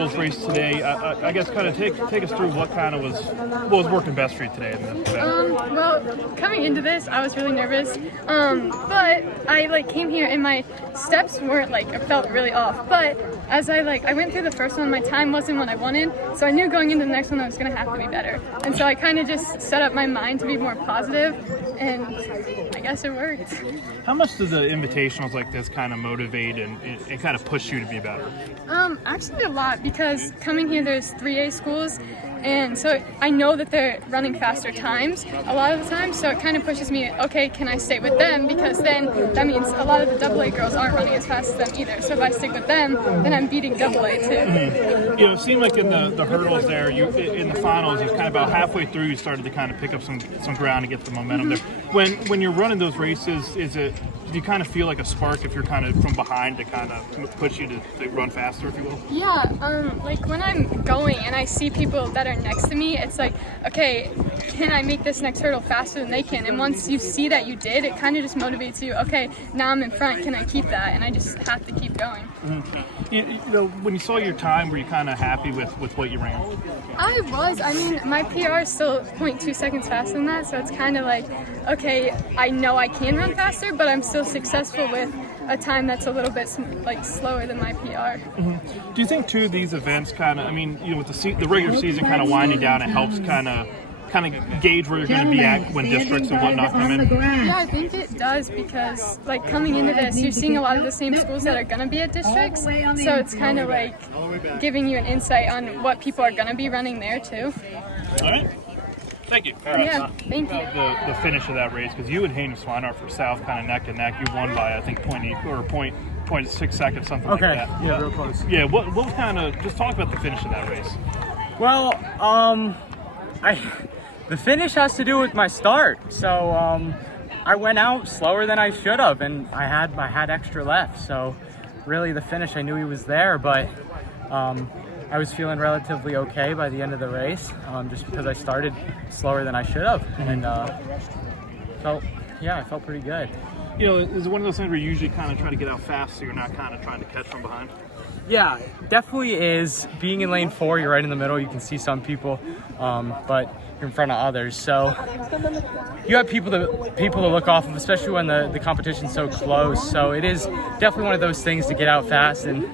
hurdles race today. I guess kind of take us through what was working best for you today in this event. Well, coming into this, I was really nervous, but I came here and my steps weren't I felt really off. But as I went through the first one, my time wasn't what I wanted, so I knew going into the next one I was going to have to be better. And so I kind of just set up my mind to be more positive, and I guess it worked. How much do the invitationals like this kind of motivate and kind of push you to be better? Actually a lot, because coming here there's 3A schools, and so I know that they're running faster times a lot of the time, so it kind of pushes me, okay, can I stay with them? Because then that means a lot of the AA girls aren't running as fast as them either. So if I stick with them, then I'm beating AA too. Mm-hmm. It seemed like in the hurdles there, in the finals, it was kind of about halfway through you started to kind of pick up some ground and get the momentum there. When you're running those races, do you kind of feel like a spark if you're kind of from behind to kind of push you to run faster, if you will? Yeah, when I'm going and I see people that are next to me, it's like, okay, can I make this next hurdle faster than they can? And once you see that you did, it kind of just motivates you, okay, now I'm in front, can I keep that? And I just have to keep going. Mm-hmm. When you saw your time, were you kind of happy with what you ran? I was. I mean, my PR is still 0.2 seconds faster than that, so it's kind of like, okay, I know I can run faster, but I'm still successful with a time that's a little bit slower than my PR. Mm-hmm. Do you think too these events kind of, with the regular season kind of winding down, it helps kind of gauge where you're going to be at when districts and whatnot come in? Yeah, I think it does, because coming into this, you're seeing a lot of the same schools that are going to be at districts, so it's kind of giving you an insight on what people are going to be running there too. All right. Thank you. All right. Yeah, thank you. The finish of that race, because you and Hayden Swinart were south kind of neck and neck. You won by, I think, 0.6 seconds, something like that. Yeah, real close. Yeah, what kind of, just talk about the finish of that race. Well, the finish has to do with my start. So I went out slower than I should have, and I had extra left. So really the finish, I knew he was there, but I was feeling relatively okay by the end of the race, just because I started slower than I should have, and I felt pretty good. Is it one of those things where you usually kind of try to get out fast so you're not kind of trying to catch from behind? Yeah, definitely is. Being in lane 4, you're right in the middle. You can see some people, but you're in front of others. So you have people to look off of, especially when the competition's so close. So it is definitely one of those things to get out fast. And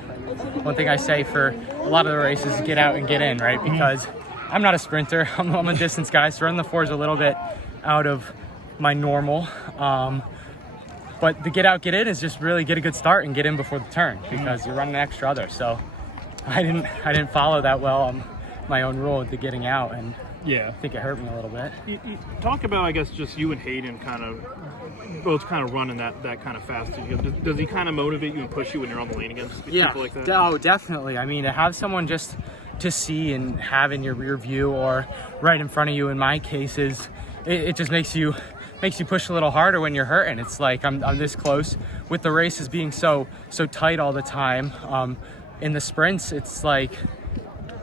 one thing I say for a lot of the races is get out and get in, right? Because I'm not a sprinter. I'm a distance guy, so running the 4 is a little bit out of my normal. But the get out, get in is just really get a good start and get in before the turn, because you're running an extra other. So I didn't follow that well on my own rule with the getting out, and I think it hurt me a little bit. You talk about, I guess, just you and Hayden both running that kind of fast. Does he kind of motivate you and push you when you're on the lane against people like that? Oh, definitely. I mean, to have someone just to see and have in your rear view or right in front of you, in my case, it just makes you push a little harder when you're hurting. It's like I'm this close. With the races being so tight all the time, in the sprints, it's like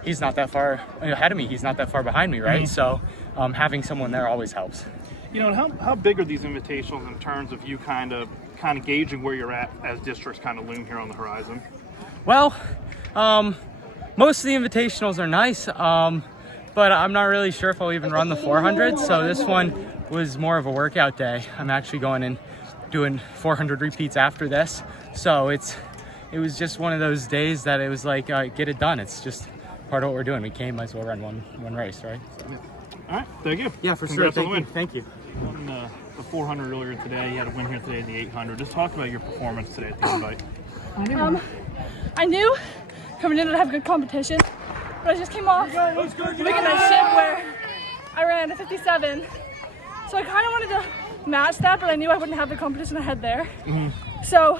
he's not that far ahead of me. He's not that far behind me, right? Mm-hmm. So having someone there always helps. How big are these invitationals in terms of you kind of gauging where you're at as districts kind of loom here on the horizon? Well, most of the invitationals are nice, but I'm not really sure if I'll even run the 400. So this one was more of a workout day. I'm actually going and doing 400 repeats after this. So it was just one of those days that it was like, get it done. It's just part of what we're doing. We came, might as well run one race, right? So. All right, thank you. Yeah, for Congrats sure. on the win. Thank you. On the 400 earlier today, you had a win here today in the 800. Just talk about your performance today at the invite. I knew coming in I'd have good competition, but I just came off making that ship where I ran a 57. So I kind of wanted to match that, but I knew I wouldn't have the competition ahead there. Mm-hmm. So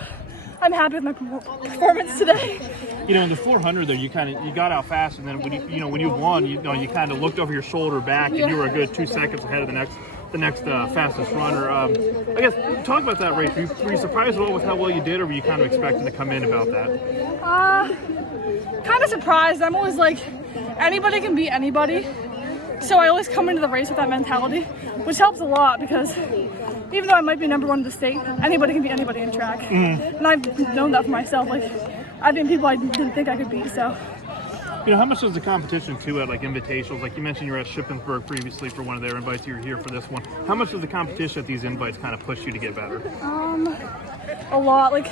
I'm happy with my performance today. In the 400 there, you got out fast, and then when you won, you kind of looked over your shoulder back, and you were a good 2 seconds ahead of the next fastest runner. I guess talk about that race. Were you surprised with how well you did, or were you kind of expecting to come in about that? Kind of surprised. I'm always like, anybody can beat anybody. So I always come into the race with that mentality, which helps a lot, because even though I might be number 1 in the state, anybody can beat anybody in track. Mm-hmm. And I've known that for myself. Like, I've been people I didn't think I could beat. So How much does the competition too at like invitationals? Like you mentioned, you were at Shippensburg previously for one of their invites. You're here for this one. How much does the competition at these invites kind of push you to get better? A lot. Like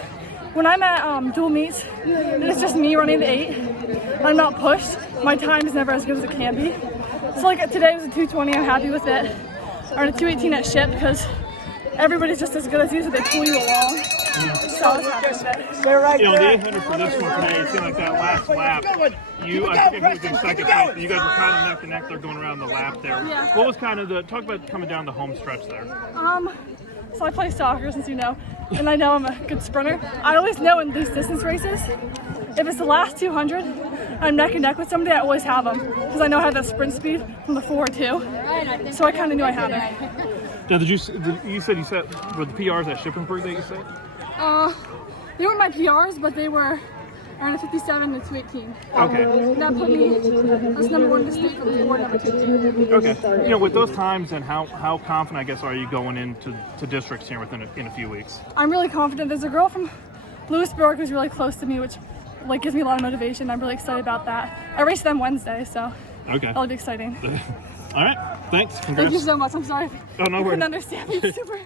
when I'm at dual meets, and it's just me running the 8. I'm not pushed. My time is never as good as it can be. So like today was a 2:20. I'm happy with it. Or a 2:18 at Ship because everybody's just as good as you, so they pull you along. So I was happy with it. The 800 for this one today, it seemed like that last lap, I think it was in second place, but you guys were kind of neck to neck there going around the lap there. Yeah. What was kind of talk about coming down the home stretch there? So I play soccer, since you know, and I know I'm a good sprinter. I always know in these distance races, if it's the last 200, I'm neck and neck with somebody, I always have them, because I know I have that sprint speed from the 4 too. So I kind of knew I had it. Now, you said were the PRs at Shippensburg that you said? They weren't my PRs, but they were around a 57 and 2:18. Okay. That put me as number 1 in the state for the 4 number 2. Okay. With those times, and how confident, I guess, are you going into districts here in a few weeks? I'm really confident. There's a girl from Lewisburg who's really close to me, which like gives me a lot of motivation. I'm really excited about that. I race them Wednesday, so that'll be exciting. All right. Thanks. Congrats. Thank you so much. I'm sorry. Oh, no I worries. couldn't understand me. It's super.